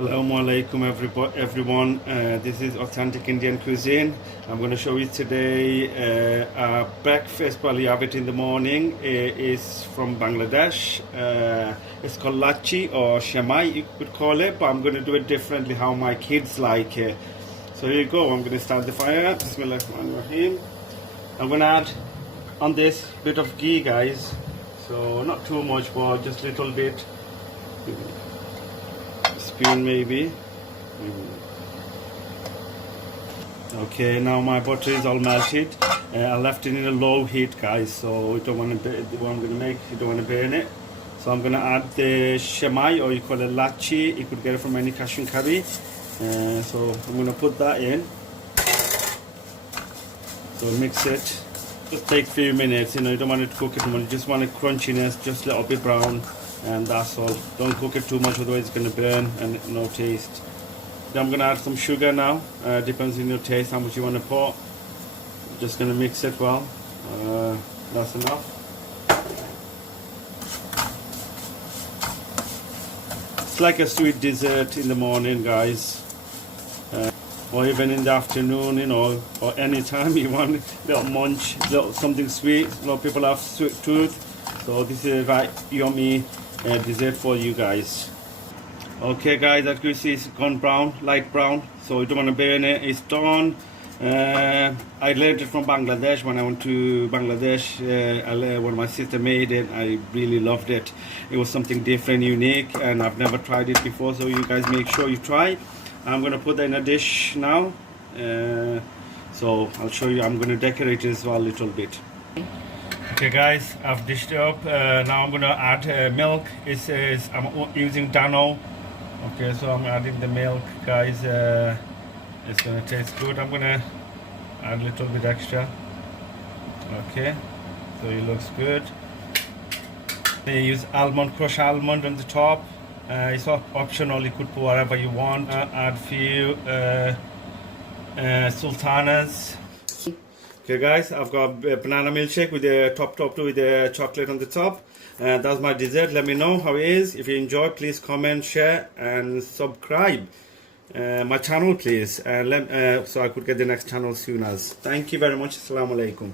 Assalamu alaikum everyone. This is authentic Indian cuisine. I'm going to show you today breakfast. Probably have it in the morning. Is from Bangladesh. It's called lachi or Semai, you could call it, but I'm going to do it differently how my kids like it. So here you go. I'm going to start the fire. Bismillahirrahmanirrahim. I'm going to add on this bit of ghee, guys. So not too much, but just a little bit. Spoon maybe. Okay, now my butter is all melted. I left it in a low heat, guys, so you don't want to what I'm going to make, you don't want to burn it. So I'm going to add the Semai, or you call it lachi. You could get it from any cash and carry. So I'm going to put that in. So mix it. Just take a few minutes, you don't want it to cook it too much. You just want a crunchiness, just a little bit brown. And that's all. Don't cook it too much, otherwise it's going to burn and no taste. Then I'm going to add some sugar now. Depends on your taste, how much you want to put. Just going to mix it well. That's enough. It's like a sweet dessert in the morning, guys. Or even in the afternoon, or any time you want a little munch, something sweet. A lot of people have sweet tooth. So this is right yummy dessert for you guys. Okay guys, as you see, it's gone brown, light brown, so you don't want to burn it. It's done. I learned it from Bangladesh. When I went to Bangladesh, when my sister made it, I really loved it. It was something different, unique, and I've never tried it before, so you guys make sure you try. I'm going to put that in a dish now. So I'll show you. I'm going to decorate it as well a little bit. Okay guys, I've dished it up. Now I'm going to add milk. I'm using Dano. Okay, so I'm adding the milk, guys. It's going to taste good. I'm going to add a little bit extra. Okay, so it looks good. They use almond, crushed almond on the top. It's optional, you could put whatever you want. Add few sultanas. Okay guys, I've got a banana milkshake with the top with the chocolate on the top. That's my dessert. Let me know how it is. If you enjoy, please comment, share and subscribe my channel, please. So I could get the next channel soon as. Thank you very much. Assalamu alaikum.